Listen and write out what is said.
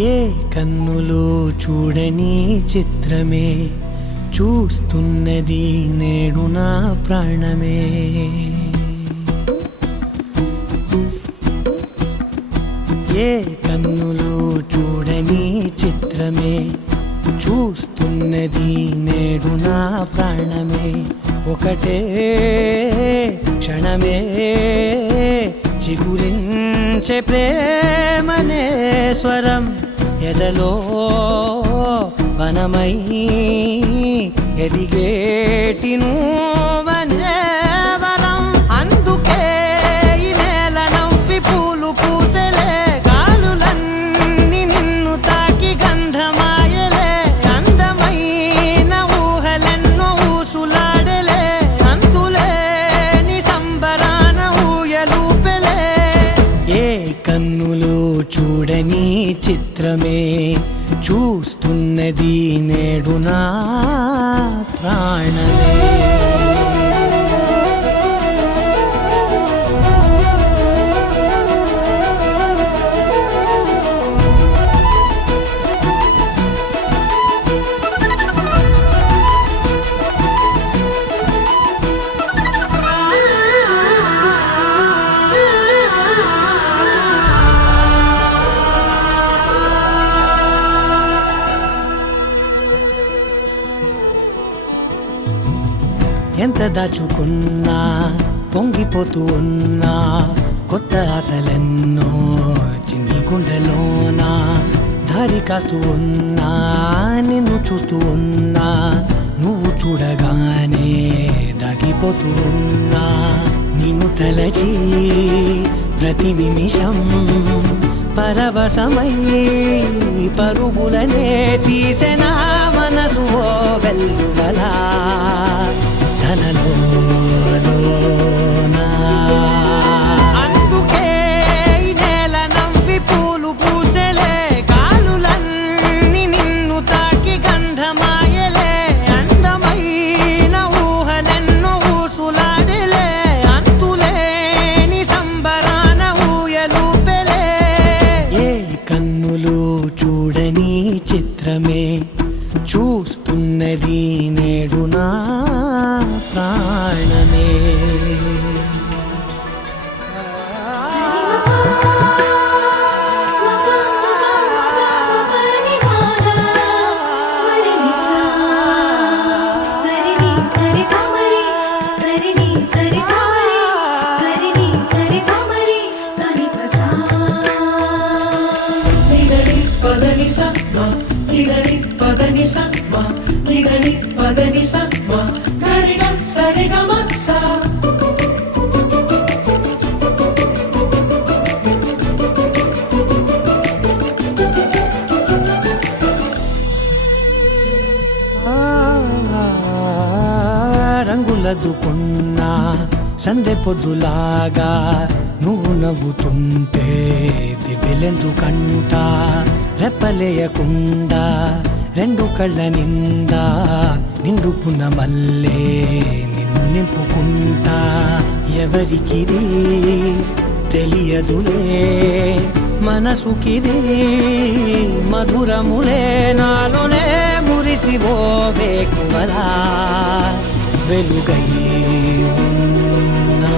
ఏ కన్నులు చూడని చిత్రమే చూస్తున్నది నేడు నా ప్రాణమే. ఏ కన్నులు చూడని చిత్రమే చూస్తున్నది నేడు నా ప్రాణమే. ఒకటే క్షణమే చిగురించే ప్రేమనే స్వరం ఎదలో వనమై ఎదిగేటి నువ్వనే వరం. అందుకే ఈ నేల నవ్వి పూలు పూసెలే, గాలులన్నీ నిన్ను తాకి గంధమాయలే. అందమైన ఊహలెన్నో ఊసులాడలే, అంతులేని సంబరాన ఊయలూపెలే. ఏ కన్నులు చూడని చిత్రమే చూస్తున్నది నేడు నా ప్రాణమే. ఎంత దాచుకున్నా పొంగిపోతూ ఉన్నా, కొత్త ఆశలెన్నో చిన్ని గుండెలోనా దారి కాస్తూ ఉన్నా. నిన్ను చూస్తూ ఉన్నా, నువ్వు చూడగానే దాగిపోతూ ఉన్నా. నిన్ను తలచి ప్రతి నిమిషం పరవశమై పరుగులనే తీసెనా మనసు ఓ వెల్లువలా ధనలోనా. అందుకే ఈ నేల నవ్వి పూలు పూసెలే, గాలులన్నీ నిన్ను తాకి గంధమాయలే. అందమైన ఊహలెన్నో ఊసులాడలే, అంతులేని సంబరాన ఊయలూపెలే. ఏ కన్నులు చూడని చిత్రమే చూస్తున్నది నేడు నా ప్రాణమే. రంగులదుకున్నా సందె పొద్దులాగా నువ్వు నవ్వుతుంటే దివ్వెలెందుకంట. రెప్పలేయకుండా రెండు కళ్ళ నిండా నిండుకున్న మల్లే నిన్ను నింపుకుంటా. ఎవరికిది తెలియదులే మనసుకిది మధురములే, నాలోనే మురిసివో వేకువలా వెలుగై ఉన్నా.